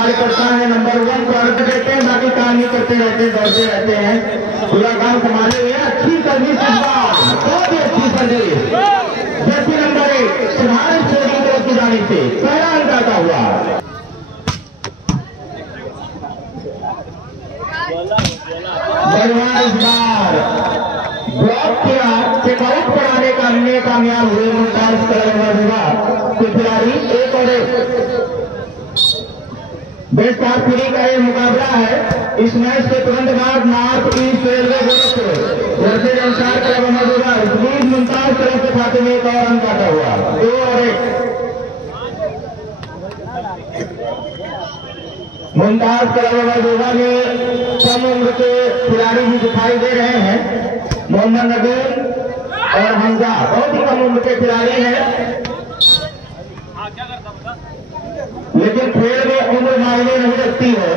कार्यकर्ता है नंबर 1 को अर्थ देते हैं, बाकी काम ही करते रहते हैं, दौड़ते रहते हैं, पूरा काम संभाले हुए। अच्छी सर्विस, बहुत ही अच्छी सर्विस। जर्सी नंबर 1 सुधार स्पोर्टिंग क्लब की जानी से पहला अंक आता हुआ। बढ़िया इस बार ब्लॉक किया, चेकआउट कराने का हमने कामयाब हुए मुमताज कलर के खिलाड़ी। एक और एक बेस्ट ऑफ 3 का ये मुकाबला है। इस मैच के तुरंत बाद नॉर्थ ईस्ट रेलवे गोरखपुर जैसे अनुसार क्लब मौजूदा इस बीच मुमताज क्लब के खाते में एक और अंक आता हुआ। 2 और 1 मुमताज क्लब मौजूदा में कम उम्र के खिलाड़ी भी दिखाई दे रहे हैं। मोहम्मद नबील और हमजा बहुत ही कम उम्र के खिलाड़ी हैं, लेकिन खेल में उम्र मायने नहीं रखती है,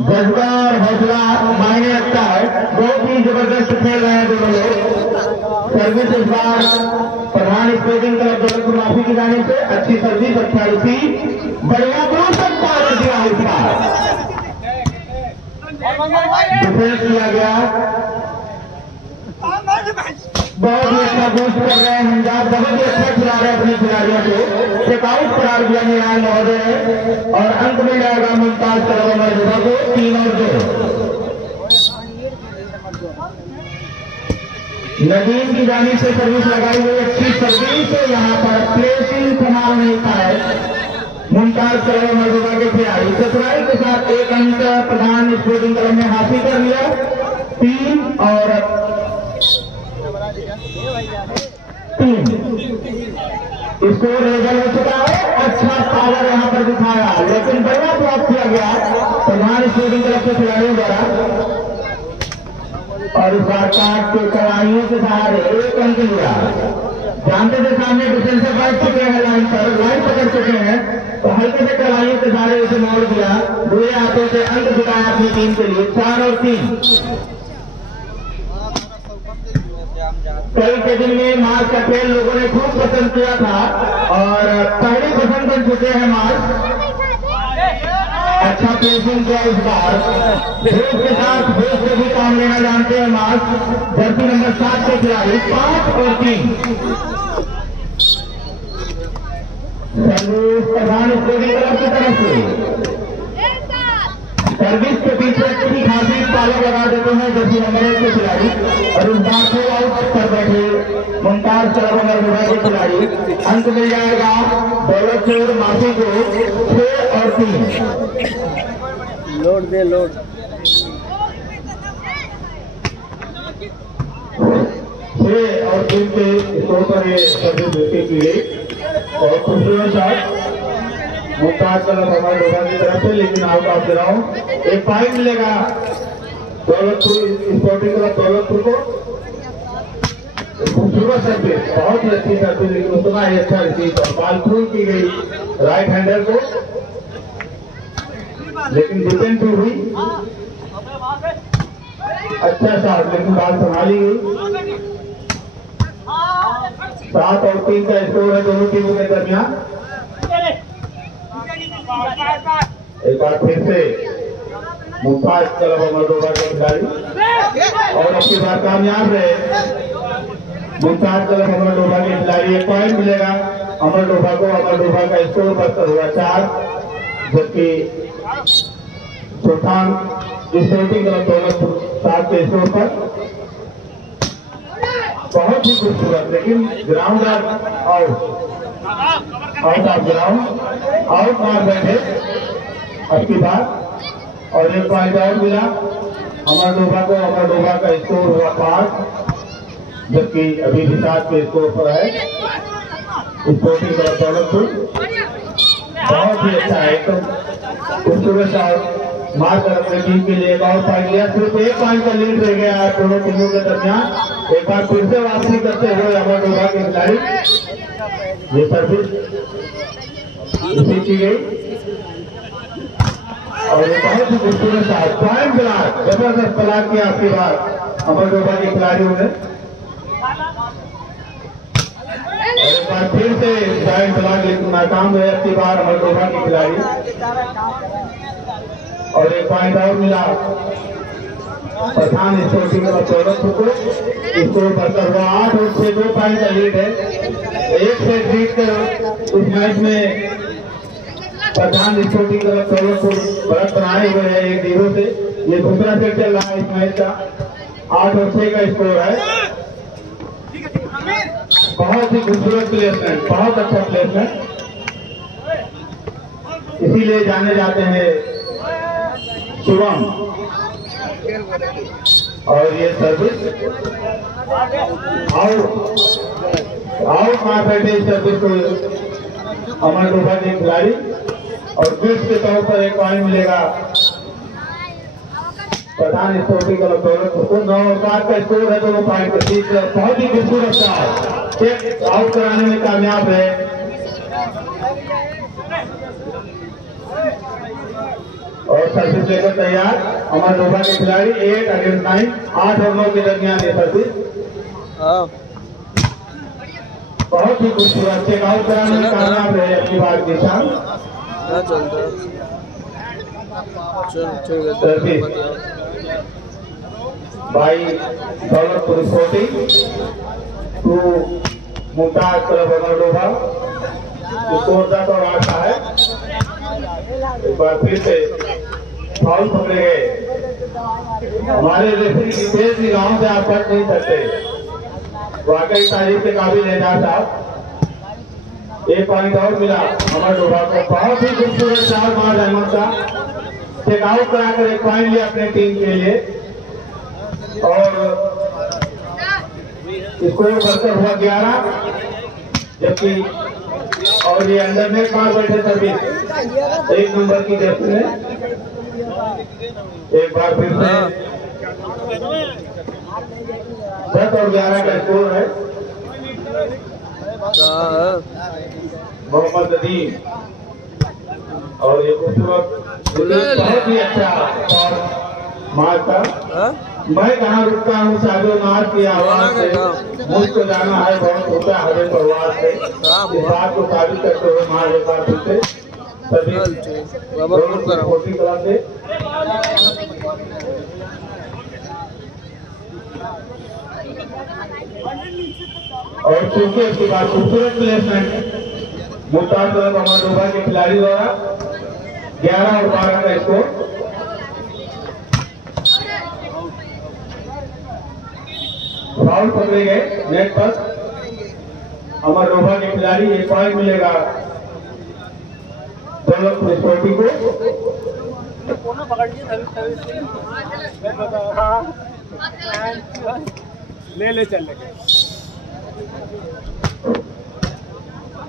जज्बा और हौसला मायने रखता है। बहुत ही जबरदस्त खेल रहे हैं दोनों लोग। सर्विस इस बार प्रधान स्पोर्टिंग क्लब गोरखपुर माफी की जाने से अच्छी सर्विस, अच्छा रिसीव, बढ़िया पावर दिया इस बार, डिफेंस किया गया, बहुत ही अच्छा बूस्ट कर रहे हैं पंजाब, बहुत ही अच्छा खिला रहे हैं अपने खिलाड़ियों को। चेकआउट करार दिया निरायन महोदय और अंक मिल जाएगा मुमताज क्लब मौजूदा को 3 और 2। नदीम की जानी से सर्विस लगाई हुई, अच्छी सर्विस है। यहाँ पर प्लेसिंग कमाल नहीं था है मुमताज क्लब मौजूदा के खिलाड़ी। चतुराई के साथ एक अंक प्रधान स्पोर्टिंग क्लब ने हासिल कर लिया। 3 और 3 स्कोर लेवल हो चुका है। अच्छा पावर यहाँ पर दिखाया, लेकिन बढ़िया ड्रॉप किया गया प्रधान स्पोर्टिंग क्लब के खिलाड़ियों द्वारा और इस बार काट के कड़ाइयों के सहारे एक अंक लिया। जानते थे सामने डिफेंसर बैठ चुके हैं, लाइन पकड़ चुके हैं, तो हल्के से कड़ाइयों के सहारे उसे मोड़ दिया। बुरे हाथों से अंक दिखाया अपनी टीम के लिए। 4 और 3। कल के दिन में मार्च का खेल लोगों ने खूब पसंद किया था और पहले पसंद बन चुके हैं मार्च। अच्छा प्लेसिंग किया इस बार, भेज के साथ भेज से भी काम लेना जानते हैं मार्च। जर्सी नंबर 7 के खिलाड़ी 5 और 3। सर्विस प्रधान स्पोर्टिंग क्लब की तरफ से सर्विस के पीछे अच्छी खासी पालक लगा देते हैं जर्सी नंबर 1 के खिलाड़ी और इस बार को आउट कर बैठे मुमताज क्लब मौजूदा के खिलाड़ी। अंक मिल जाएगा दौलतपुर माफी को 6 और 3। लोड दे लोड 6 और 3 के स्कोर पर ये सर्विस विकेट की गई। बहुत खूबसूरत शॉट मुमताज क्लब मौजूदा की तरफ से, लेकिन आउट ऑफ ग्राउंड। एक पॉइंट मिलेगा दौलतपुर स्पोर्टिंग क्लब दौलतपुर को। खूबसूरत सर्विस, बहुत ही अच्छी सर्विस, लेकिन उतना ही अच्छा रिसीव और बॉल थ्रू की गई राइट हैंडर को, लेकिन डिफेंस भी हुई। अच्छा शॉट, लेकिन बॉल संभाली गई। 7 और 3 का स्कोर है दोनों टीमों के दरमियान। एक बार फिर से मुमताज क्लब मौजूदा के खिलाड़ी और अब की बार कामयाब रहे मुमताज क्लब मौजूदा के खिलाड़ी। एक पॉइंट मिलेगा अमरडोभा को। अमरडोभा का स्कोर बढ़कर हुआ 4, जबकि सुल्तान स्पोर्टिंग क्लब दौलतपुर 7 के स्कोर पर। बहुत ही खूबसूरत, लेकिन ground out of ground out मार बैठे अब की बार और एक पॉइंट आउट मिला अमरडोभा को। अमरडोभा का स्कोर हुआ 5, जबकि अभी भी 7 के स्कोर पर है स्पोर्टिंग क्लब दौलतपुर। बहुत ही अच्छा है, एकदम खूबसूरत शॉट मार कर अपनी टीम के लिए एक और पॉइंट लिया। सिर्फ 1 पॉइंट का लीड रह गया है दोनों टीमों के दरमियान। एक बार फिर से वापसी करते हुए अमरडोभा के खिलाड़ी, ये सर्विस रिसीव की गई और ये बहुत ही खूबसूरत शॉट, पॉइंट ब्लॉक, जबरदस्त ब्लॉक किया आपकी बार अमरडोभा के खिलाड़ियों ने। और एक बार फिर से साइड तलाक लेकिन नाकाम हुए अपनी बार मोल्डोवा की खिलाड़ी। और एक पॉइंट और मिला पठान स्पोर्टिंग क्लब दौलतपुर को। इसको बढ़कर हुआ 8 और 6 2 पॉइंट का लीड है। एक सेट जीत कर इस मैच में पठान स्पोर्टिंग क्लब दौलतपुर बढ़त बनाए हुए है 1-0 से। ये दूसरा सेट चल रहा है इस मैच का। 8 और 6 का स्कोर है। बहुत ही खूबसूरत प्लेसमेंट, बहुत अच्छा प्लेसमेंट, इसीलिए जाने जाते हैं शिवम। और ये सर्विस आउट मार बैठे इस सर्विस को अमर डोभा के खिलाड़ी। और गिफ्ट के तौर पर एक पॉइंट मिलेगा पठान स्पोर्टिंग क्लब दौलतपुर को। 9 और 7 का स्कोर है दोनों पॉइंट के बीच। बहुत ही खूबसूरत शॉट, चेक आउट कराने में कामयाब है। और सर्विस लेकर तैयार अमर डोभा के खिलाड़ी। 8 अगेंस्ट 9, 8 और 9 के दरमियान ये सर्विस। बहुत ही खूबसूरत, चेक आउट कराने में कामयाब है अपनी बार के साथ। भाई Daulatpur sporting to Mumtaz club Amar डोभा। स्कोर 10 और 8 का है। एक बार फिर से फाउल पकड़े गए। हमारे रेफरी की तेज निगाहों से आप बच नहीं सकते। वाकई तारीफ के काबिल है साहब। एक पॉइंट और मिला अमर डोभा को। बहुत ही खूबसूरत 4 मार अहमद का चेक आउट कराकर एक पॉइंट लिया अपने टीम के लिए। और स्कोर बढ़कर हुआ 11, जबकि और ये अंडरनेट मार बैठे सर्विस 1 नंबर की डेप्थ में। एक बार फिर से 10 और 11 का स्कोर है। मोहम्मद अदीम और ये खूबसूरत बहुत ही अच्छा और मार था। मैं कहाँ रुकता हूँ साजो नार की आवाज से, मुझको जाना है बहुत होता है हरे प्रवास से। इस बात को साबित करते हुए मार एक बार फिर से सभी स्पोर्टिंग क्लब से। और चूंकि इसके बाद खूबसूरत प्लेसमेंट मुमताज क्लब अमर डोभा के खिलाड़ी द्वारा 11 और 12 का स्कोर। फाउल पकड़े गए नेट पर अमर डोभा के खिलाड़ी। एक पॉइंट मिलेगा दौलतपुर स्पोर्टिंग को। ले चल लगे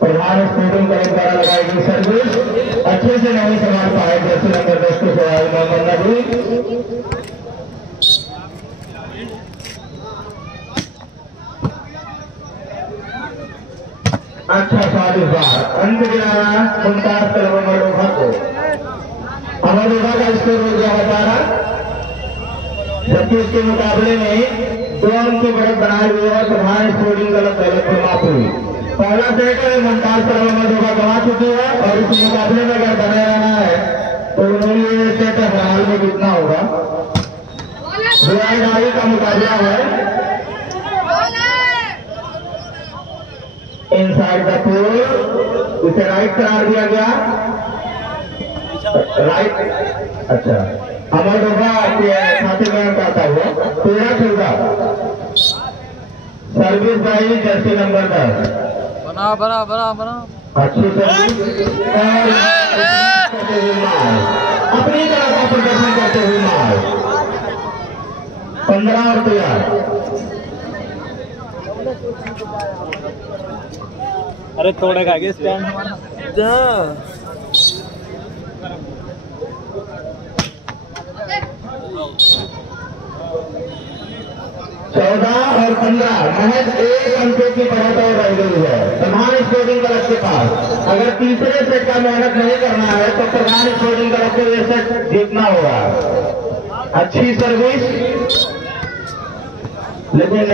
प्रधान स्पोर्टिंग क्लब द्वारा लगाई गई सर्विस अच्छे से नहीं संभाल पाए। जैसे नंबर 10 के खिलाड़ी मोहम्मद नबी। अच्छा शॉट इस बार अंत गिराया मुमताज क्लब अमर डोभा को। अमर डोभा का स्कोर हो गया 12, जबकि इसके मुकाबले में 2 अंक की बढ़त बनाए हुए है प्रधान स्पोर्टिंग क्लब दौलतपुर। पहला सेट मुमताज क्लब अमर डोभा गंवा चुकी है और इस मुकाबले में अगर बने रहना है तो उन्होंने ये सेट हाल में कितना होगा। दुआई का मुकाबला है। इनसाइड द पोल, इसे राइट करार दिया गया। राइट, अच्छा अमर डोभा के खाते में आता हुआ 13-14 सर्विस बाई जर्सी नंबर 10। बना अच्छी सर्विस और अपनी तरह का प्रदर्शन करते हुए मार। 15 और 13। अरे तोड़ेगा आगे स्टैंड हमारा। 14 और 15 महज 1 अंकों की बढ़त और रह गई है प्रधान स्पोर्टिंग क्लब के पास। अगर तीसरे सेट का मेहनत नहीं करना है तो प्रधान स्पोर्टिंग क्लब को ये सेट जीतना होगा। अच्छी सर्विस, लेकिन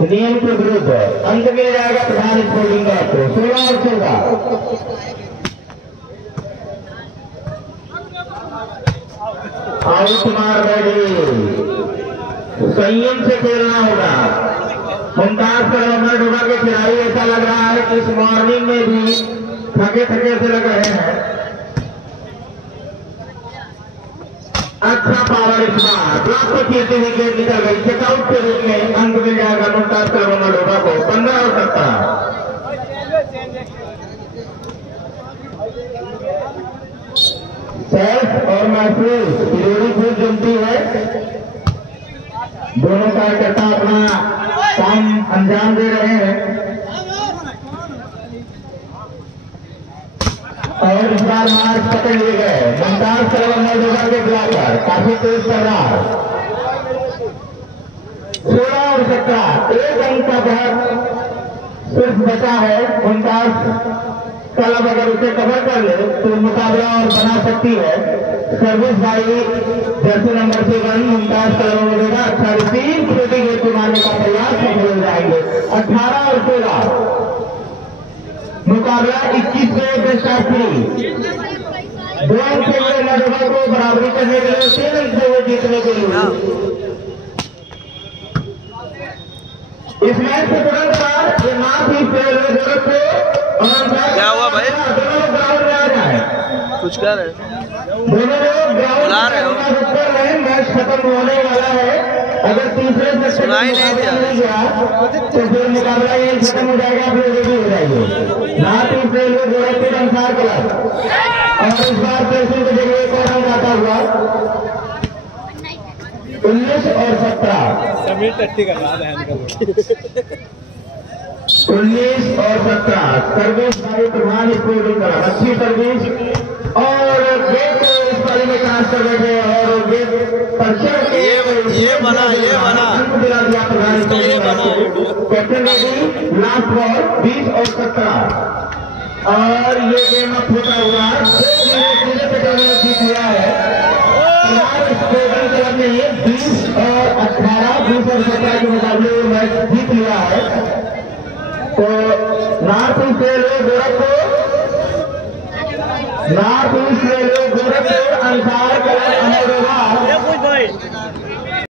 नियम के विरुद्ध अंक मिल जाएगा प्रधान स्पोर्टिंग क्लब को 16 और 14। आउट मार बैठे, संयम से खेलना होगा। मुमताज कलर डूबा के खिलाड़ी ऐसा लग रहा है कि इस मॉर्निंग में भी थके थके से लग रहे हैं। अच्छा पावर इस बार ब्लॉक को खेलते हुए गेंद निकल गई, चेकआउट के रूप में अंक मिल जाएगा मुमताज कलर डूबा को 15 और 17। सेल्फ और महफूज तिजोरी खूब जमती है, दोनों कार्यकर्ता अपना काम अंजाम दे रहे हैं। और इस बार मार्च पकड़ लिए गए मुमताज कलर मोल्डोवा के ब्लॉकर, काफी तेज कर रहा है। 16 और 17, एक अंक का बहुत सिर्फ बचा है। मुमताज क्लब अगर उसे कवर कर ले तो मुकाबला और बना सकती है। सर्विस भाई जर्सी नंबर 7 मुमताज क्लब मिलेगा। अच्छा रिसीव, छोटी गेंद को मारने का प्रयास सफल हो जाएंगे। 18 और 16, मुकाबला 21 से बेस्ट ऑफ 3। 2 अंक चाहिए मोल्डोवा को बराबरी करने के लिए, 3 अंक चाहिए जीतने के लिए। इस मैच के तुरंत बाद ये नॉर्थ ईस्ट रेलवे को क्या हुआ भाई? दोनों लोग ग्राउंड में आ जाए। कुछ कर रहे दोनों लोग ग्राउंड बुला रहे हो? कर रहे हैं। मैच खत्म होने वाला है। अगर तीसरे सेक्शन सुनाई नहीं दिया तो फिर मुकाबला यही खत्म हो जाएगा, फिर रेडी हो जाएगी। North east railway Gorakhpur Ansar club. और इस बार पैसे के जगह एक और अंक आता हुआ 19 और 17। समीर टट्टी का याद है 19 और 17 सर्विस भाई प्रधान स्पोर्टिंग क्लब। अच्छी सर्विस और गेट को इस पारी में कांच कर बैठे और गेट परीक्षण ये बना दिला दिया प्रधान कैप्टन रेडी। लास्ट बॉल 20 और 17 और ये गेम अब होता हुआ जीत हुआ है। स्पोर्टिंग क्लब ने 20 और 18, 20 और 17 के मुकाबले मैच जीत लिया है। तो north east railway Gorakhpur Ansar club Amroha